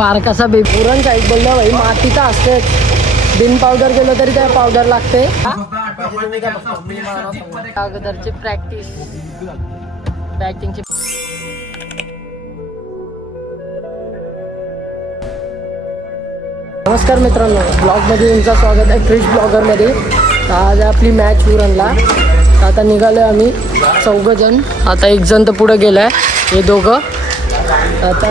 बारकासा पुरण साईड बोललं भाई मातीचा असते बिन पावडर केलं तरी त्या पावडर लागते. अगोदरची प्रॅक्टिस बॅटिंगची. नमस्कार मित्रांनो, ब्लॉगमध्ये तुमचं स्वागत आहे. क्रिश ब्लॉगरमध्ये. आज आपली मॅच उरणला. आता निघालो आम्ही 4 जण. आता 1 जण तर पुढे गेलाय, हे दोघं. आता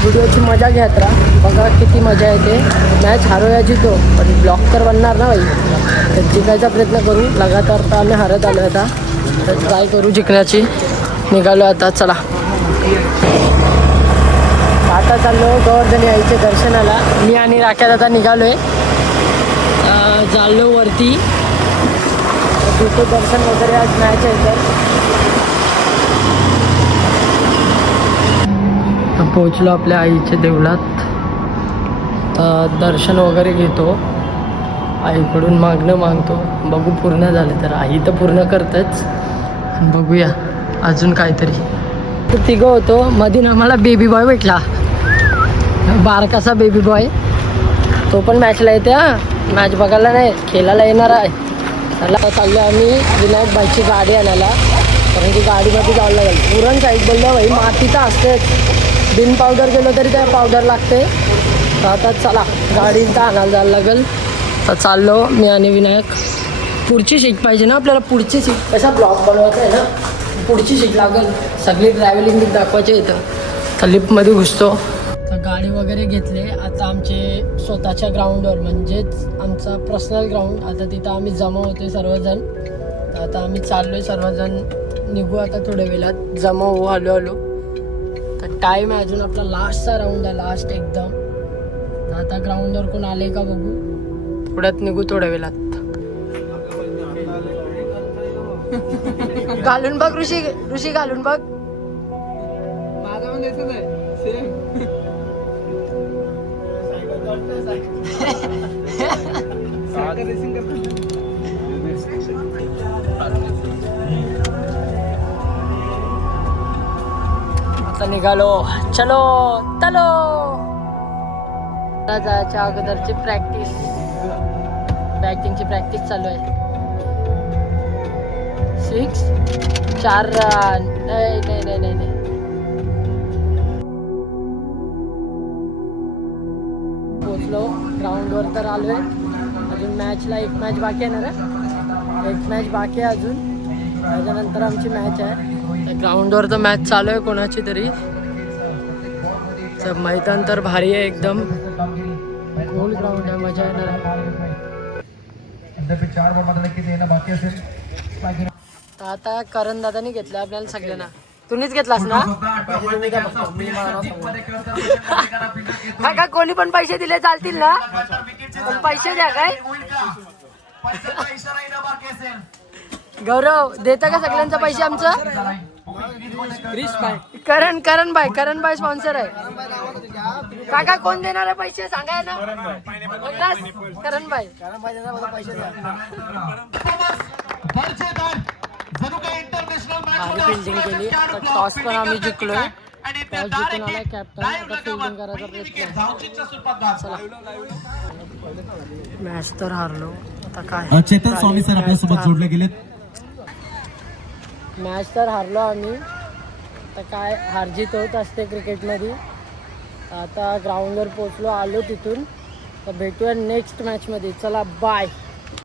व्हिडिओची मजा घेत राहा, बघा किती मजा येते. मॅच हारूया जितो, पण ब्लॉग तर बनणार ना भाई. तर जिंकायचा प्रयत्न करू. लगातार तर आम्ही हारत आलो आता, तर ट्राय करू जिंकण्याची. निघालो आता, चला. आता चाललो गोवर्धनी आईच्या दर्शनाला. मी आणि राख्यात आता निघालोय, चाललो वरती. तिथे दर्शन वगैरे, आज मॅच आहे तर पोचलो आपल्या आईच्या देवळात. दर्शन वगैरे घेतो, आईकडून मागणं मागतो. बघू पूर्ण झालं तर. आई तर पूर्ण करतच, बघूया अजून काहीतरी. तर तिघं होतो, मधीन आम्हाला बेबी बॉय भेटला, बारकासा बेबी बॉय. तो पण मॅचला येते. मॅच बघायला नाही, खेळायला येणार आहे. त्याला चाललो आम्ही विनायक बाईची गाडी आणायला, कारण की गाडीमध्ये जावं लागेल. पुरण साईड बोललं भाई मातीचा असते, बिन पावडर केलं तरी त्या पावडर लागते. तर आता चला गाडीचा आणायला जायला लागेल. तर चाललो मी आणि विनायक. पुढची सीट पाहिजे ना आपल्याला, पुढची सीट. कसा ब्लॉग बनवायचा आहे ना, पुढची सीट लागेल. सगळी ट्रॅव्हलिंग दाखवायची इथं. तर लिफ्टमध्ये घुसतो. तर गाडी वगैरे घेतले. आता आमचे स्वतःच्या ग्राउंडवर, म्हणजेच आमचा पर्सनल ग्राउंड. आता तिथं आम्ही जमा होतोय सर्वजण. तर आता आम्ही चाललोय सर्वजण. निघू आता थोड्या वेळात, जमा होऊ हळूहळू. तर टाईम आहे अजून आपला लास्टचा राऊंड आहे, लास्ट एकदम. तर आता ग्राउंडवर कोण आले का बघू, पुढ्यात निघू थोड्या वेळात. घालून बघ ऋषी, ऋषी घालून बघ. माझा पण द्यायचं नाही सेम. आता निघालो, चलो चलो. जायच्या अगोदरची प्रॅक्टिस, बॅटिंगची प्रॅक्टिस चालू आहे. 4 रन. नाही. पोचलो ग्राउंडवर तर आलोय. अजून मॅचला 1 मॅच बाकी आहे ना रे, 1 मॅच बाकी आहे अजून. त्याच्यानंतर आमची मॅच आहे. तर ग्राउंडवर तर मॅच चालू आहे कोणाची तरी. तर मैदान तर भारी आहे एकदम, गोल ग्राउंड आहे, मजा येणार. तर आता करण दादानी घेतलं आपल्याला सगळ्यांना. तुम्हीच घेतलास ना का? कोणी पण पैसे दिले चालतील ना, पण पैसे द्या. काय गौरव देता का सगळ्यांचा पैसे आमचं? करण बाय स्पॉन्सर आहे. काका कोण देणार आहे पैसे सांगाय ना? करण बाय. भारी फिल्डिंग केली. तर टॉस पण आम्ही जिंकलोय. टॉस जिंकून आलाय कॅप्टन. आता फिल्डिंग करायचा प्रयत्न. चला, मॅच तर हारलो. आता काय, चेतन स्वामी सर आपल्यासोबत जोडले गेलेत. मॅच तर हारलो आम्ही. तर काय, हारजीत होत असते क्रिकेटमध्ये. आता ग्राउंडवर पोचलो, आलो तिथून. तर भेटूया नेक्स्ट मॅचमध्ये. चला बाय.